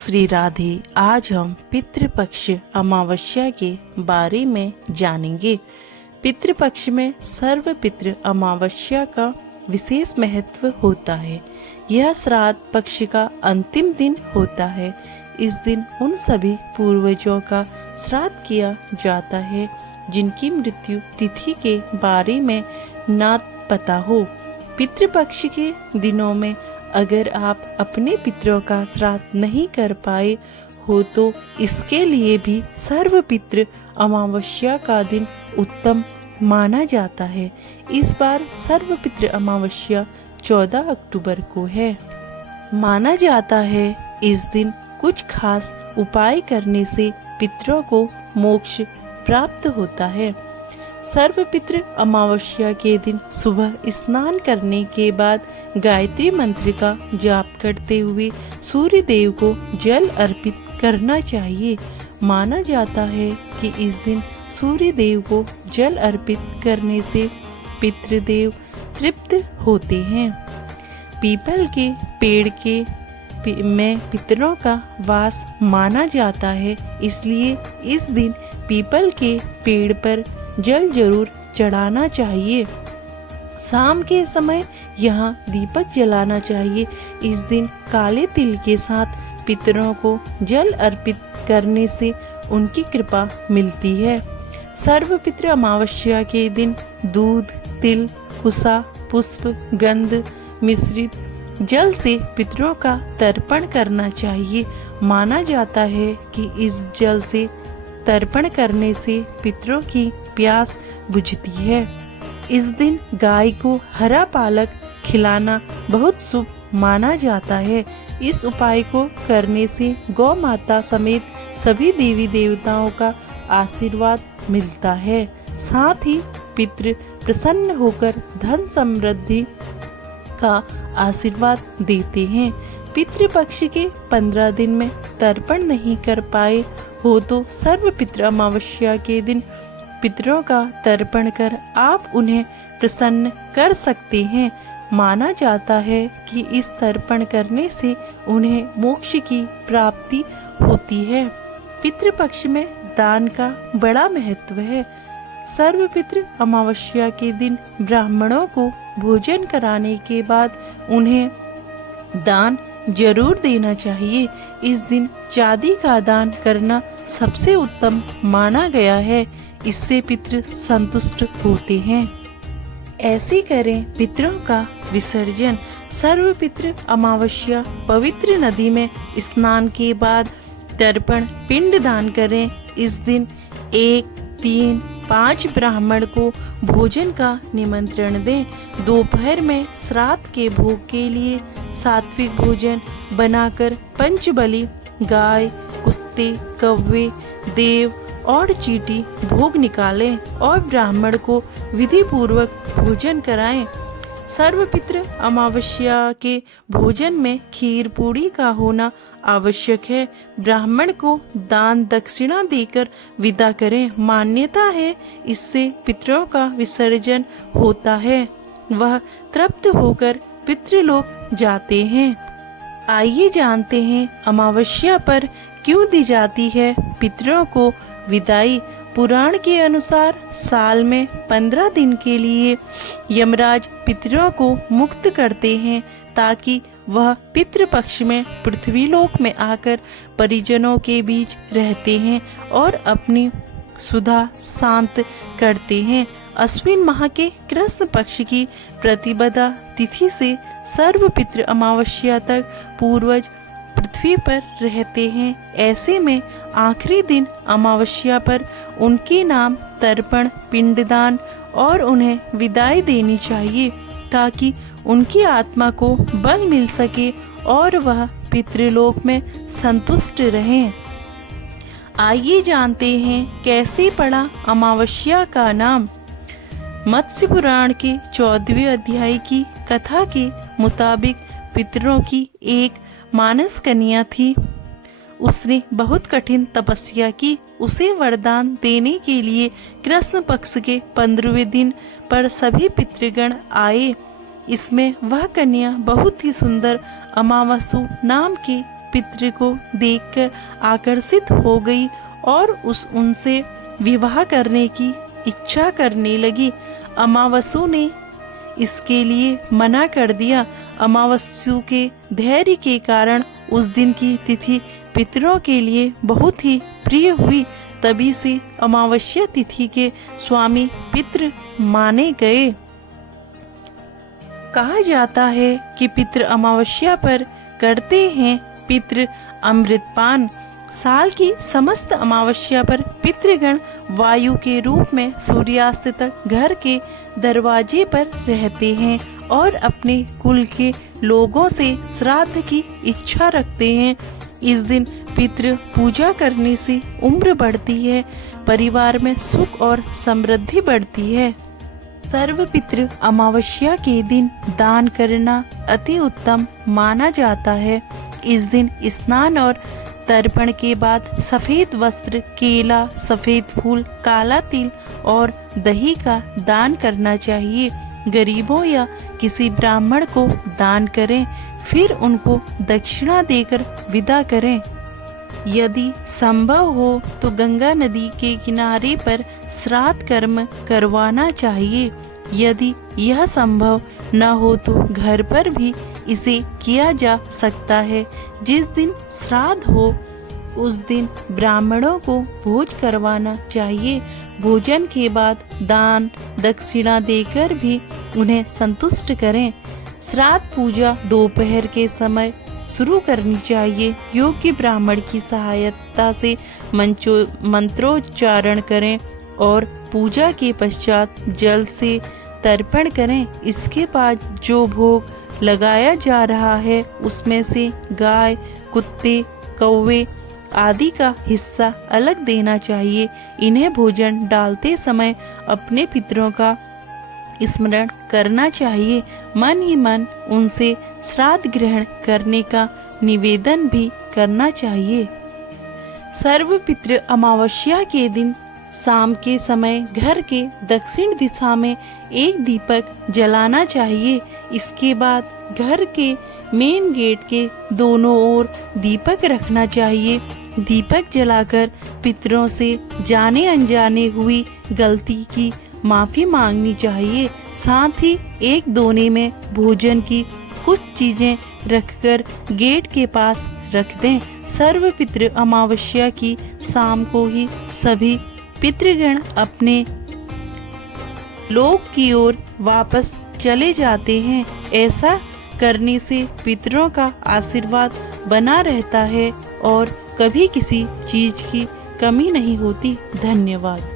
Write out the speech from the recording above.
श्री राधे। आज हम पितृपक्ष अमावस्या के बारे में जानेंगे। पितृपक्ष में सर्व पितृ अमावस्या का विशेष महत्व होता है। यह श्राद्ध पक्ष का अंतिम दिन होता है। इस दिन उन सभी पूर्वजों का श्राद्ध किया जाता है जिनकी मृत्यु तिथि के बारे में ना पता हो। पितृपक्ष के दिनों में अगर आप अपने पितरों का श्राद्ध नहीं कर पाए हो तो इसके लिए भी सर्व पितृ अमावस्या का दिन उत्तम माना जाता है। इस बार सर्व पितृ अमावस्या 14 अक्टूबर को है। माना जाता है इस दिन कुछ खास उपाय करने से पितरों को मोक्ष प्राप्त होता है। सर्वपितृ अमावस्या के दिन सुबह स्नान करने के बाद गायत्री मंत्र का जाप करते हुए सूर्य देव को जल अर्पित करना चाहिए। माना जाता है कि इस दिन सूर्य देव को जल अर्पित करने से पितृदेव तृप्त होते हैं। पीपल के पेड़ में पितरों का वास माना जाता है, इसलिए इस दिन पीपल के पेड़ पर जल जरूर चढ़ाना चाहिए। शाम के समय यहाँ दीपक जलाना चाहिए। इस दिन काले तिल के साथ पितरों को जल अर्पित करने से उनकी कृपा मिलती है। सर्व पितृ अमावस्या के दिन दूध, तिल, कुसा, पुष्प, गंध मिश्रित जल से पितरों का तर्पण करना चाहिए। माना जाता है कि इस जल से तर्पण करने से पितरों की प्यास बुझती है। इस दिन गाय को हरा पालक खिलाना बहुत शुभ माना जाता है। इस उपाय को करने से गौ माता समेत सभी देवी देवताओं का आशीर्वाद मिलता है। साथ ही पितृ प्रसन्न होकर धन समृद्धि का आशीर्वाद देते हैं। पितृपक्ष के 15 दिन में तर्पण नहीं कर पाए हो तो सर्व पितृ अमावस्या के दिन पितरों का तर्पण कर आप उन्हें प्रसन्न कर सकते हैं। माना जाता है कि इस तर्पण करने से उन्हें मोक्ष की प्राप्ति होती है। पितृपक्ष में दान का बड़ा महत्व है। सर्व पितृ अमावस्या के दिन ब्राह्मणों को भोजन कराने के बाद उन्हें दान जरूर देना चाहिए। इस दिन चांदी का दान करना सबसे उत्तम माना गया है। इससे पितृ संतुष्ट होते हैं। ऐसे करें पितरों का विसर्जन। सर्व पितृ अमावस्या पवित्र नदी में स्नान के बाद तर्पण पिंड दान करें। इस दिन 1, 3, 5 ब्राह्मण को भोजन का निमंत्रण दें। दोपहर में श्राद्ध के भोग के लिए सात्विक भोजन बनाकर पंचबली गाय, कुत्ते, कौवे, देव और चींटी भोग निकालें और ब्राह्मण को विधि पूर्वक भोजन कराएं। सर्वपितृ अमावस्या के भोजन में खीर पूड़ी का होना आवश्यक है। ब्राह्मण को दान दक्षिणा देकर विदा करें। मान्यता है इससे पितरों का विसर्जन होता है। वह तृप्त होकर पितृलोक जाते हैं। आइए जानते हैं अमावस्या पर क्यों दी जाती है पितरों को विदाई। पुराण के अनुसार साल में 15 दिन के लिए यमराज पितरों को मुक्त करते हैं ताकि वह पितृपक्ष में पृथ्वीलोक में आकर परिजनों के बीच रहते हैं और अपनी सुधा शांत करते हैं। अश्विन माह के कृष्ण पक्ष की प्रतिपदा तिथि से सर्व पितृ अमावस्या तक पूर्वज पृथ्वी पर रहते हैं। ऐसे में आखिरी दिन अमावस्या पर उनके नाम तर्पण, पिंडदान और उन्हें विदाई देनी चाहिए ताकि उनकी आत्मा को बल मिल सके और वह पितृलोक में संतुष्ट रहें। आइए जानते हैं कैसे पड़ा अमावस्या का नाम। मत्स्य पुराण के 14वें अध्याय की कथा के मुताबिक पितरों की एक मानस कन्या थी। उसने बहुत कठिन तपस्या की। उसे वरदान देने के लिए कृष्ण पक्ष के 15वें दिन पर सभी पितृगण आए। इसमें वह कन्या बहुत ही सुंदर अमावसु नाम के पितृ को देखकर आकर्षित हो गई और उनसे विवाह करने की इच्छा करने लगी। अमावस्या ने इसके लिए मना कर दिया। अमावस्या के धैर्य के कारण उस दिन की तिथि पितरों के लिए बहुत ही प्रिय हुई। तभी से अमावस्या तिथि के स्वामी पितृ माने गए। कहा जाता है कि पितृ अमावस्या पर करते हैं पितृ अमृतपान। साल की समस्त अमावस्या पर पितृगण वायु के रूप में सूर्यास्त तक घर के दरवाजे पर रहते हैं और अपने कुल के लोगों से श्राद्ध की इच्छा रखते हैं। इस दिन पितृ पूजा करने से उम्र बढ़ती है, परिवार में सुख और समृद्धि बढ़ती है। सर्व पितृ अमावस्या के दिन दान करना अति उत्तम माना जाता है। इस दिन स्नान और तर्पण के बाद सफेद वस्त्र, केला, सफेद फूल, काला तिल और दही का दान करना चाहिए। गरीबों या किसी ब्राह्मण को दान करें, फिर उनको दक्षिणा देकर विदा करें। यदि संभव हो तो गंगा नदी के किनारे पर श्राद्ध कर्म करवाना चाहिए। यदि यह संभव न हो तो घर पर भी इसे किया जा सकता है। जिस दिन श्राद्ध हो उस दिन ब्राह्मणों को भोज करवाना चाहिए। भोजन के बाद दान दक्षिणा देकर भी उन्हें संतुष्ट करें। श्राद्ध पूजा दोपहर के समय शुरू करनी चाहिए। योग्य ब्राह्मण की सहायता से मंत्रोच्चारण करें और पूजा के पश्चात जल से तर्पण करें। इसके बाद जो भोग लगाया जा रहा है उसमें से गाय, कुत्ते, कौवे आदि का हिस्सा अलग देना चाहिए। इन्हें भोजन डालते समय अपने पितरों का स्मरण करना चाहिए। मन ही मन उनसे श्राद्ध ग्रहण करने का निवेदन भी करना चाहिए। सर्व पितृ अमावस्या के दिन शाम के समय घर के दक्षिण दिशा में एक दीपक जलाना चाहिए। इसके बाद घर के मेन गेट के दोनों ओर दीपक रखना चाहिए। दीपक जलाकर पितरों से जाने अनजाने हुई गलती की माफी मांगनी चाहिए। साथ ही एक दोने में भोजन की कुछ चीजें रखकर गेट के पास रख दें। सर्व पितृ अमावस्या की शाम को ही सभी पितृगण अपने लोक की ओर वापस चले जाते हैं। ऐसा करने से पितरों का आशीर्वाद बना रहता है और कभी किसी चीज की कमी नहीं होती। धन्यवाद।